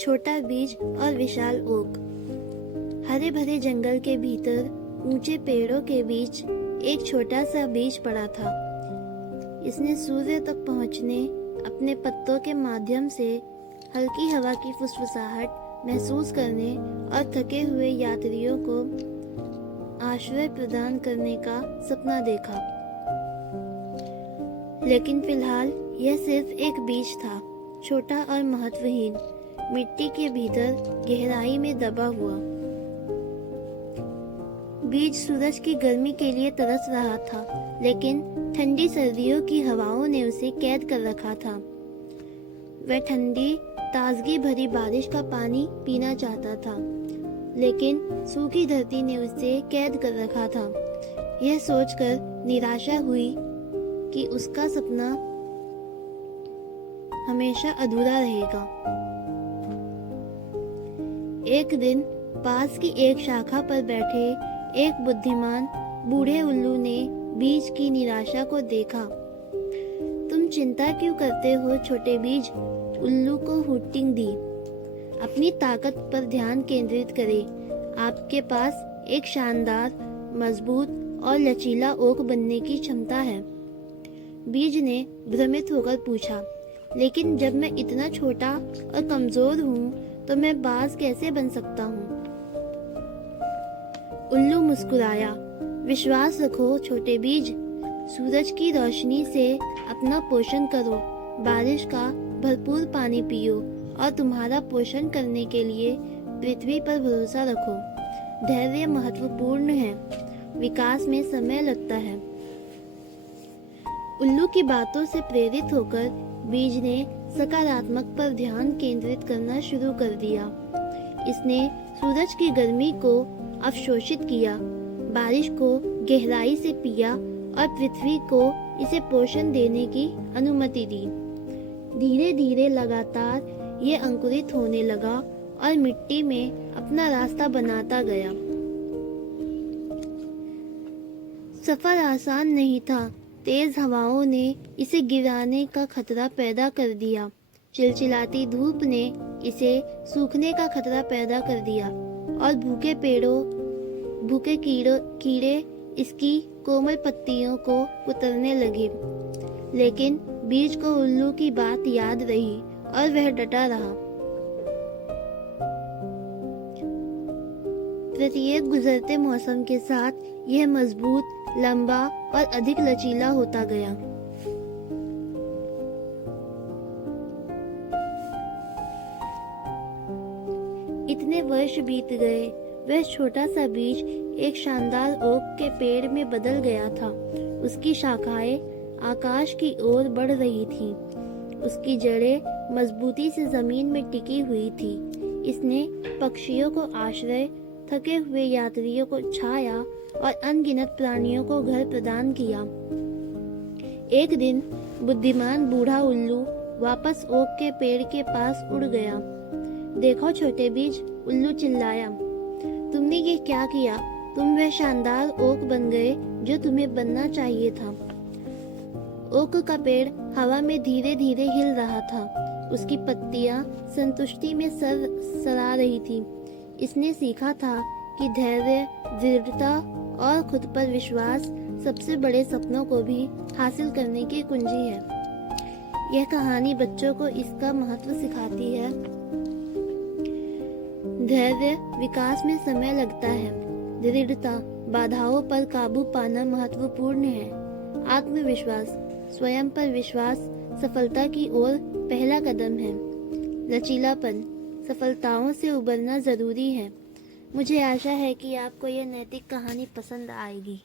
छोटा बीज और विशाल ओक। हरे भरे जंगल के भीतर ऊंचे पेड़ों के बीच एक छोटा सा बीज पड़ा था। इसने सूर्य तक पहुंचने अपने पत्तों के माध्यम से हल्की हवा की फुसफुसाहट महसूस करने और थके हुए यात्रियों को आश्रय प्रदान करने का सपना देखा। लेकिन फिलहाल यह सिर्फ एक बीज था, छोटा और महत्वहीन, मिट्टी के भीतर गहराई में दबा हुआ। बीज सूरज की गर्मी के लिए तरस रहा था, लेकिन ठंडी सर्दियों की हवाओं ने उसे कैद कर रखा था। वह ठंडी ताजगी भरी बारिश का पानी पीना चाहता था, लेकिन सूखी धरती ने उसे कैद कर रखा था। यह सोचकर निराशा हुई कि उसका सपना हमेशा अधूरा रहेगा। एक दिन पास की एक शाखा पर बैठे एक बुद्धिमान बूढ़े उल्लू ने बीज की निराशा को देखा। तुम चिंता क्यों करते हो छोटे बीज? उल्लू को हुटिंग दी। अपनी ताकत पर ध्यान केंद्रित करें। आपके पास एक शानदार, मजबूत और लचीला ओक बनने की क्षमता है। बीज ने भ्रमित होकर पूछा, लेकिन जब मैं इतना छोटा और कमजोर हूँ तो मैं बाज कैसे बन सकता हूँ? उल्लू मुस्कुराया। विश्वास रखो छोटे बीज, सूरज की रोशनी से अपना पोषण करो, बारिश का भरपूर पानी पियो और तुम्हारा पोषण करने के लिए पृथ्वी पर भरोसा रखो। धैर्य महत्वपूर्ण है, विकास में समय लगता है। उल्लू की बातों से प्रेरित होकर बीज ने सकारात्मक पर ध्यान केंद्रित करना शुरू कर दिया। इसने सूरज की गर्मी को अवशोषित किया, बारिश को गहराई से पिया और पृथ्वी को इसे पोषण देने की अनुमति दी। धीरे धीरे लगातार ये अंकुरित होने लगा और मिट्टी में अपना रास्ता बनाता गया। सफर आसान नहीं था। तेज हवाओं ने इसे गिराने का खतरा पैदा कर दिया। चिलचिलाती धूप ने इसे सूखने का खतरा पैदा कर दिया और भूखे कीड़े इसकी कोमल पत्तियों को कुतरने लगे। लेकिन बीज को उल्लू की बात याद रही और वह डटा रहा। प्रत्येक गुजरते मौसम के साथ यह मजबूत, लंबा और अधिक लचीला होता गया। इतने वर्ष बीत गए, वह छोटा सा बीज एक शानदार ओक के पेड़ में बदल गया था। उसकी शाखाएं आकाश की ओर बढ़ रही थीं। उसकी जड़ें मजबूती से जमीन में टिकी हुई थी। इसने पक्षियों को आश्रय, थके हुए यात्रियों को छाया और अनगिनत प्राणियों को घर प्रदान किया। एक दिन बुद्धिमान बूढ़ा उल्लू वापस ओक के पेड़ के पास उड़ गया। देखो छोटे बीज, उल्लू चिल्लाया, तुमने ये क्या किया? तुम वह शानदार ओक बन गए जो तुम्हें बनना चाहिए था। ओक का पेड़ हवा में धीरे धीरे हिल रहा था। उसकी पत्तियां संतुष्टि में सरा रही थी। इसने सीखा था कि धैर्य, दृढ़ता और खुद पर विश्वास सबसे बड़े सपनों को भी हासिल करने की कुंजी है। यह कहानी बच्चों को इसका महत्व सिखाती है। धैर्य विकास में समय लगता है। दृढ़ता बाधाओं पर काबू पाना महत्वपूर्ण है। आत्मविश्वास, स्वयं पर विश्वास सफलता की ओर पहला कदम है। लचीलापन, सफलताओं से उबरना जरूरी है। मुझे आशा है कि आपको यह नैतिक कहानी पसंद आएगी।